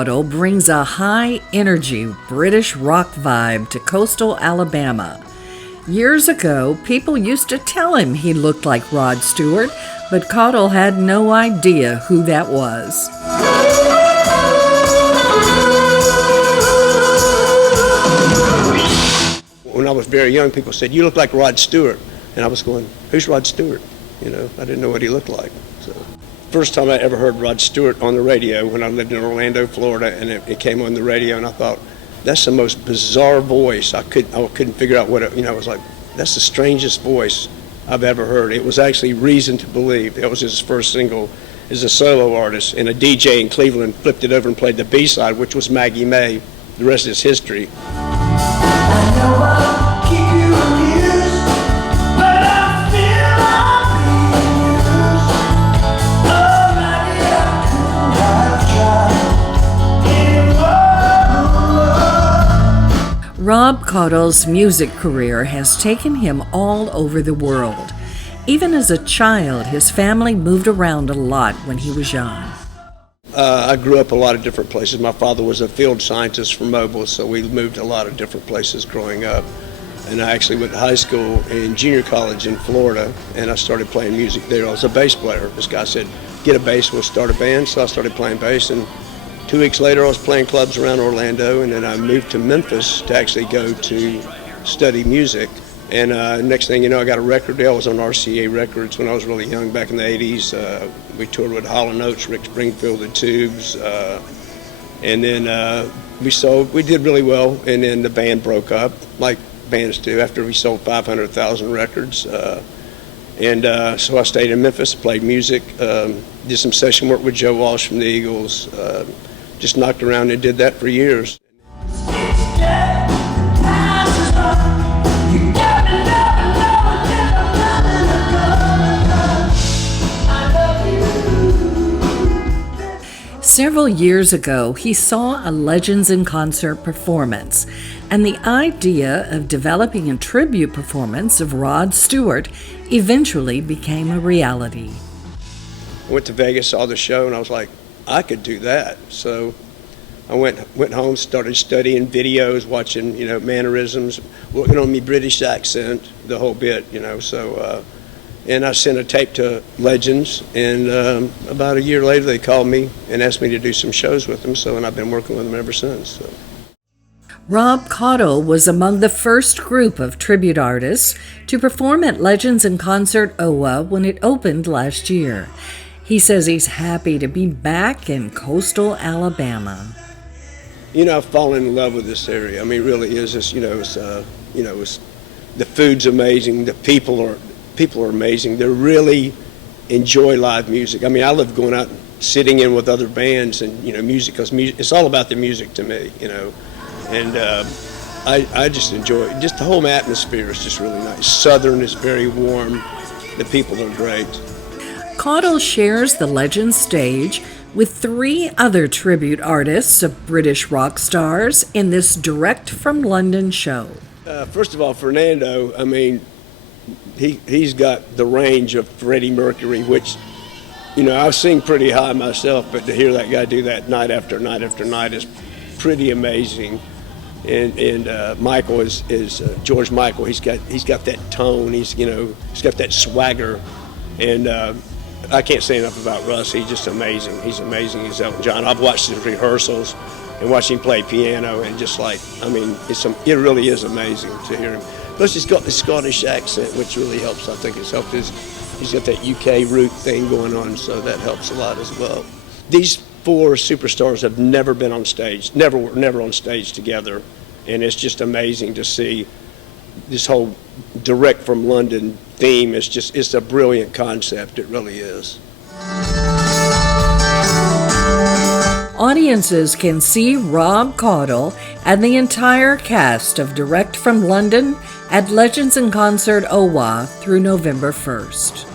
Caudill brings a high-energy British rock vibe to coastal Alabama. Years ago, people used to tell him he looked like Rod Stewart, but Caudill had no idea who that was. When I was very young, people said, "You look like Rod Stewart." And I was going, "Who's Rod Stewart?" I didn't know what he looked like. So, first time I ever heard Rod Stewart on the radio when I lived in Orlando, Florida, and it came on the radio, and I thought, that's the most bizarre voice. I couldn't figure out what it, I was like, that's the strangest voice I've ever heard. It was actually Reason to Believe. That was his first single as a solo artist, and a DJ in Cleveland flipped it over and played the B-side, which was Maggie May. The rest is history. I know I'll keep you amused, but I feel I'm being used. Already I couldn't have tried anymore. Rob Caudill's music career has taken him all over the world. Even as a child, his family moved around a lot when he was young. I grew up a lot of different places. My father was a field scientist for mobile, so we moved a lot of different places growing up. And I actually went to high school and junior college in Florida, and I started playing music there. I was a bass player. This guy said, "Get a bass, we'll start a band." So I started playing bass, and 2 weeks later I was playing clubs around Orlando, and then I moved to Memphis to actually go to study music. And next thing you know, I got a record deal. I was on RCA Records when I was really young, back in the 80s. We toured with Hall and Oates, Springfield, the Tubes. And then we did really well, and then the band broke up, like bands do, after we sold 500,000 records. So I stayed in Memphis, played music, did some session work with Joe Walsh from the Eagles, just knocked around and did that for years. Several years ago, he saw a Legends in Concert performance, and the idea of developing a tribute performance of Rod Stewart eventually became a reality. I went to Vegas, saw the show, and I was like, I could do that. So I went home, started studying videos, watching, mannerisms, working on my British accent, the whole bit, and I sent a tape to Legends, and about a year later they called me and asked me to do some shows with them, and I've been working with them ever since. So. Rob Caudill was among the first group of tribute artists to perform at Legends in Concert OWA when it opened last year. He says he's happy to be back in coastal Alabama. I've fallen in love with this area. I mean, it really is. The food's amazing. The people are amazing. They really enjoy live music. I mean, I love going out and sitting in with other bands and music, because it's all about the music to me, and I just enjoy it. Just the whole atmosphere is just really nice. Southern is very warm. The people are great. Caudill shares the Legends stage with 3 other tribute artists of British rock stars in this direct from London show. First of all, Fernando, I mean, he's got the range of Freddie Mercury, which, I sing pretty high myself, but to hear that guy do that night after night after night is pretty amazing. And Michael is George Michael. He's got that tone. He's got that swagger, and I can't say enough about Russ. He's just amazing. He's amazing. He's Elton John. I've watched his rehearsals and watched him play piano, and it really is amazing to hear him. Plus, he's got the Scottish accent, which really helps. I think it's helped he's got that UK root thing going on, so that helps a lot as well. These 4 superstars have never been on stage, never on stage together, and it's just amazing to see this whole direct from London theme. It's a brilliant concept. It really is. Audiences can see Rob Caudill and the entire cast of Direct from London at Legends in Concert OWA through November 1st.